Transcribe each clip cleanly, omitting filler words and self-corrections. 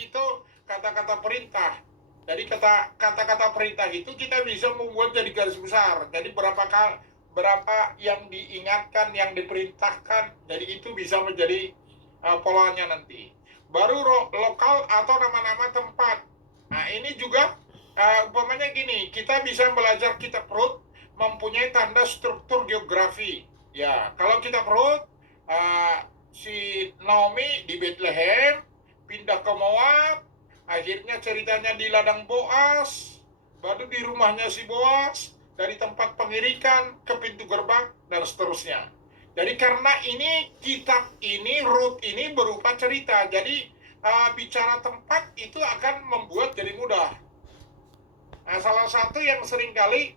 itu kata-kata perintah. Jadi kata-kata perintah itu kita bisa membuat jadi garis besar. Jadi berapa yang diingatkan, yang diperintahkan. Jadi itu bisa menjadi polanya nanti. Baru lokal atau nama-nama tempat. Nah ini juga umpamanya gini, kita bisa belajar kitab Rut mempunyai tanda struktur geografi. Ya, kalau kitab Rut si Naomi di Bethlehem pindah ke Moab, akhirnya ceritanya di ladang Boas, baru di rumahnya si Boas, dari tempat pengirikan ke pintu gerbang, dan seterusnya. Jadi karena ini kitab ini, Rut ini berupa cerita, jadi bicara tempat itu akan membuat jadi mudah. Nah, salah satu yang seringkali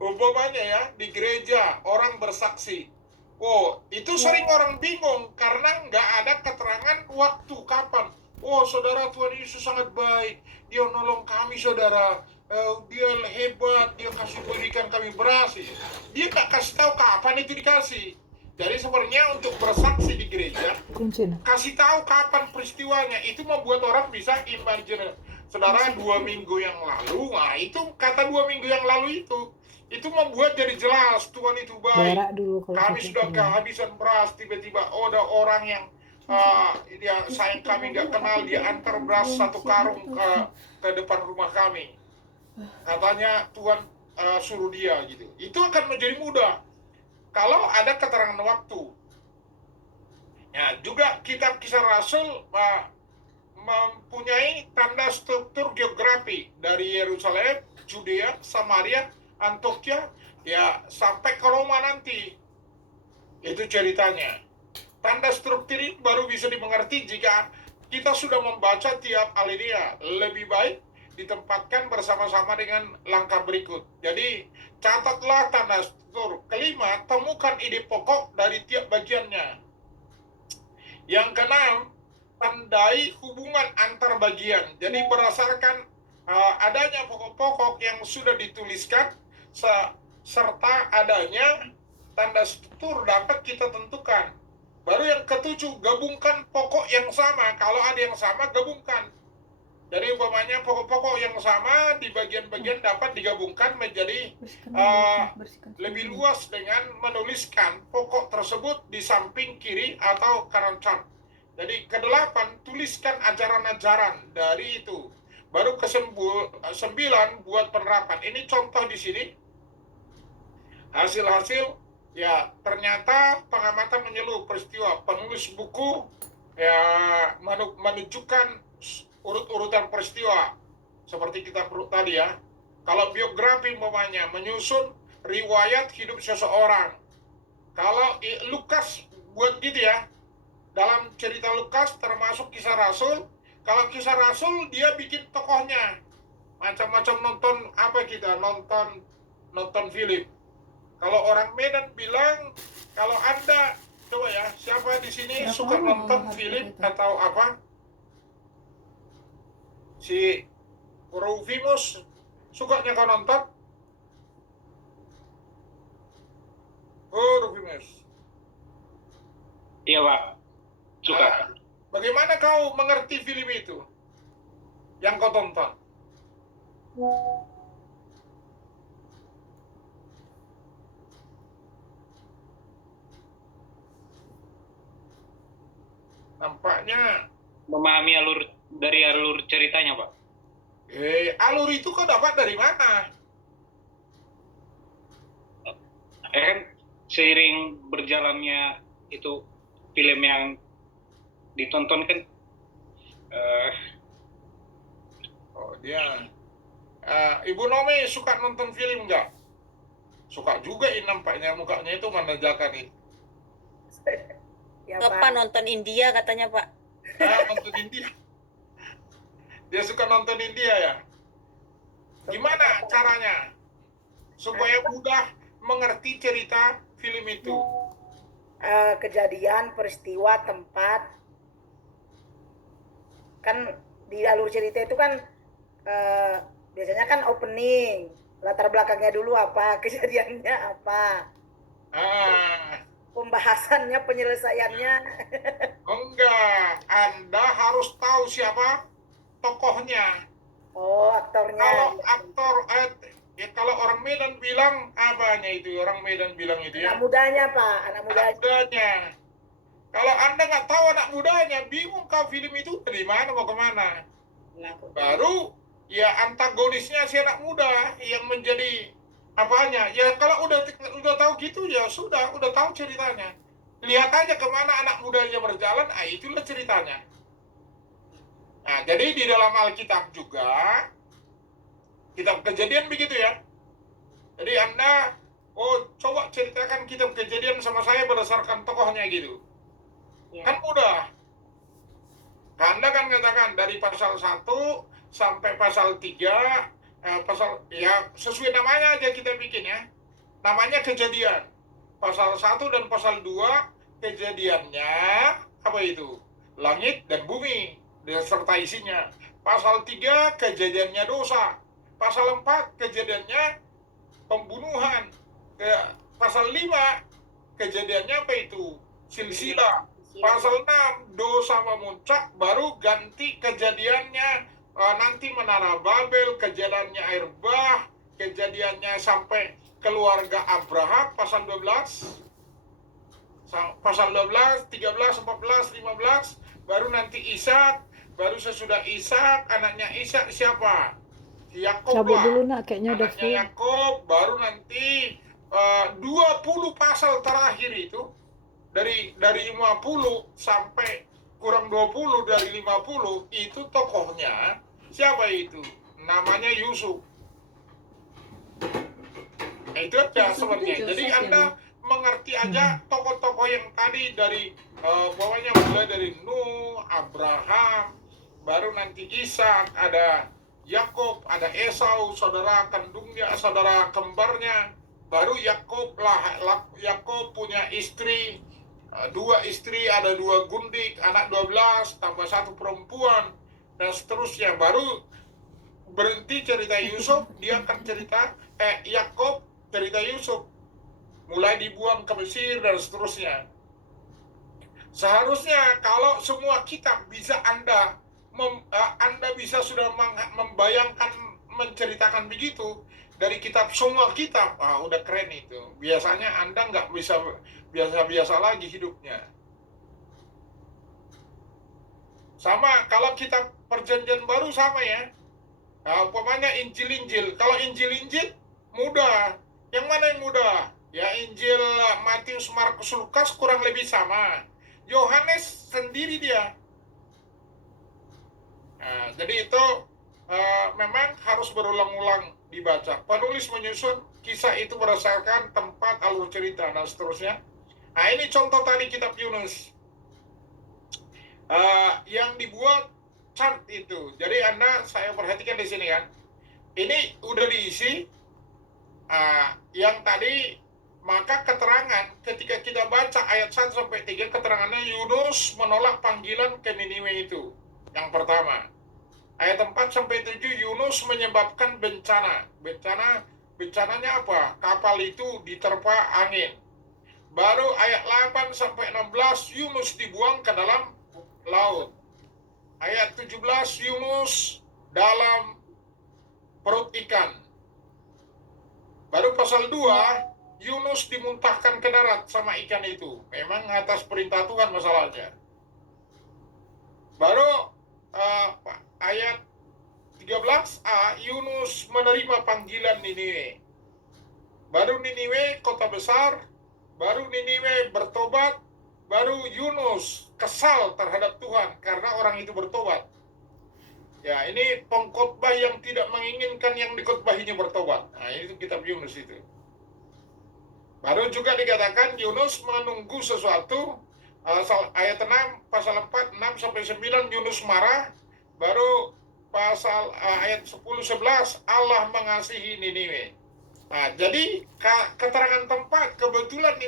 umpamanya ya di gereja orang bersaksi. Oh, itu sering orang bingung karena nggak ada keterangan waktu kapan. Oh, saudara, Tuhan Yesus sangat baik. Dia nolong kami, saudara. Dia hebat. Dia kasih berikan kami beras. Dia nggak kasih tahu kapan itu dikasih. Jadi sebenarnya untuk bersaksi di gereja, kasih tahu kapan peristiwanya. Itu membuat orang bisa imagine. Saudara, 2 minggu yang lalu, nah itu kata 2 minggu yang lalu itu membuat jadi jelas Tuhan itu baik. Kami sudah kehabisan beras, tiba-tiba ada orang yang dia sayang kami nggak kenal, dia antar beras 1 karung ke depan rumah kami. Katanya Tuhan suruh dia gitu. Itu akan menjadi mudah kalau ada keterangan waktu. Ya, juga kitab Kisah Rasul mempunyai tanda struktur geografi dari Yerusalem, Judea, Samaria, Antioquia, ya sampai ke Roma nanti. Itu ceritanya. Tanda struktur ini baru bisa dimengerti jika kita sudah membaca tiap alinea. Lebih baik ditempatkan bersama-sama dengan langkah berikut. Jadi, catatlah tanda struktur. Kelima, temukan ide pokok dari tiap bagiannya. Yang keenam, tandai hubungan antar bagian. Jadi berdasarkan adanya pokok-pokok yang sudah dituliskan serta adanya tanda struktur dapat kita tentukan. Baru yang ketujuh, gabungkan pokok yang sama. Kalau ada yang sama, gabungkan. Jadi umpamanya pokok-pokok yang sama di bagian-bagian dapat digabungkan menjadi lebih luas dengan menuliskan pokok tersebut di samping kiri atau kanan chart. Jadi ke-8, tuliskan ajaran-ajaran dari itu. Baru ke-9, buat penerapan. Ini contoh di sini. Hasil-hasil, ya ternyata pengamatan menyeluruh peristiwa. Penulis buku ya menunjukkan urut-urutan peristiwa. Seperti kita perlu tadi ya. Kalau biografi umpamanya menyusun riwayat hidup seseorang. Kalau Lukas buat gitu ya. Dalam cerita Lukas termasuk Kisah Rasul. Kalau Kisah Rasul dia bikin tokohnya. Macam-macam nonton apa kita? Nonton film. Kalau orang Medan bilang, kalau Anda coba ya, siapa di sini suka nonton film atau apa? Si Rufimus sukanya kau nonton? Oh, Rufimus. Iya, Pak. Suka. Bagaimana kau mengerti film itu yang kau tonton? Nampaknya memahami alur ceritanya, Pak. Alur itu kau dapat dari mana? Kan seiring berjalannya itu film yang ditonton kan dia Ibu Nomi suka nonton film nggak? Suka juga ini nampaknya mukanya itu menanjakan ini. Ya, Pak nonton India katanya, Pak. Nonton India. Dia suka nonton India ya? Gimana caranya supaya mudah mengerti cerita film itu? Kejadian, peristiwa, tempat. Kan di alur cerita itu kan biasanya kan opening, latar belakangnya dulu apa, kejadiannya apa. pembahasannya, penyelesaiannya. Enggak, Anda harus tahu siapa tokohnya. Oh, aktornya. Kalau aktor, kalau orang Medan bilang apanya itu? Orang Medan bilang itu ya. Anak mudanya, Pak, anak Anak mudanya. mudanya. Kalau Anda nggak tahu anak mudanya, bingung kau film itu dari mana mau kemana. Baru ya antagonisnya si anak muda yang menjadi apanya. Ya kalau udah tahu gitu ya sudah tahu ceritanya. Lihat aja kemana anak mudanya berjalan, itulah ceritanya. Nah, jadi di dalam Alkitab juga, kitab Kejadian begitu ya. Jadi Anda, coba ceritakan kitab Kejadian sama saya berdasarkan tokohnya gitu. Ya. Kan mudah. Anda kan katakan dari pasal 1 sampai pasal 3, pasal ya sesuai namanya aja kita bikin ya. Namanya Kejadian. Pasal 1 dan pasal 2 kejadiannya apa itu? Langit dan bumi dan serta isinya. Pasal 3 kejadiannya dosa. Pasal 4 kejadiannya pembunuhan. Pasal 5 kejadiannya apa itu? Silsilah. Pasal 6 dosa memuncak, baru ganti kejadiannya nanti menara Babel, kejadiannya air bah, kejadiannya sampai keluarga Abraham, pasal 12, pasal 12, 13, 14, 15, baru nanti Ishak, baru sesudah Ishak, anaknya Ishak siapa? Yakob Cabut lah. dulu nak, kayaknya udah Anaknya full. Yakob, baru nanti 20 pasal terakhir itu dari 50 sampai kurang 20 dari 50 itu tokohnya siapa itu? Namanya Yusuf. Itu aja sebenarnya. Jadi Anda mengerti aja tokoh-tokoh yang tadi dari pokoknya mulai dari Nuh, Abraham, baru nanti Ishak, ada Yakob, ada Esau, saudara kandungnya, saudara kembarnya, baru Yakob punya istri, 2 istri, ada 2 gundik, anak 12, tambah 1 perempuan, dan seterusnya. Baru berhenti cerita Yusuf, dia akan cerita Yakob cerita Yusuf, mulai dibuang ke Mesir dan seterusnya. Seharusnya kalau semua kitab bisa Anda bisa sudah membayangkan, menceritakan begitu dari kitab, semua kitab, udah keren itu. Biasanya Anda nggak bisa biasa-biasa lagi hidupnya. Sama kalau kitab Perjanjian Baru sama ya. Umpamanya Injil-Injil. Kalau Injil-Injil mudah. Yang mana yang mudah? Ya Injil Matius, Markus, Lukas kurang lebih sama. Yohanes sendiri dia. Nah, jadi itu memang harus berulang-ulang dibaca. Penulis menyusun kisah itu berdasarkan tempat, alur cerita, dan seterusnya. Nah, ini contoh tadi kitab Yunus. Yang dibuat chart itu. Jadi saya perhatikan di sini kan. Ini udah diisi. Yang tadi, maka keterangan ketika kita baca ayat 1 sampai 3, keterangannya Yunus menolak panggilan ke Niniwe itu. Yang pertama. Ayat 4 sampai 7, Yunus menyebabkan bencana. Bencananya apa? Kapal itu diterpa angin. Baru ayat 8 sampai 16, Yunus dibuang ke dalam laut. Ayat 17, Yunus dalam perut ikan. Baru pasal 2, Yunus dimuntahkan ke darat sama ikan itu. Memang atas perintah Tuhan masalahnya. Baru ayat 13a, Yunus menerima panggilan Niniwe. Baru Niniwe kota besar, baru Niniwe bertobat, baru Yunus kesal terhadap Tuhan karena orang itu bertobat. Ya, ini pengkhotbah yang tidak menginginkan yang dikhotbahinya bertobat. Nah, itu kitab Yunus itu. Baru juga dikatakan Yunus menunggu sesuatu. Ayat 6, pasal 4, 6 sampai 9 Yunus marah. Baru pasal ayat 10, 11 Allah mengasihi Niniwe. Nah, jadi keterangan tempat kebetulan ini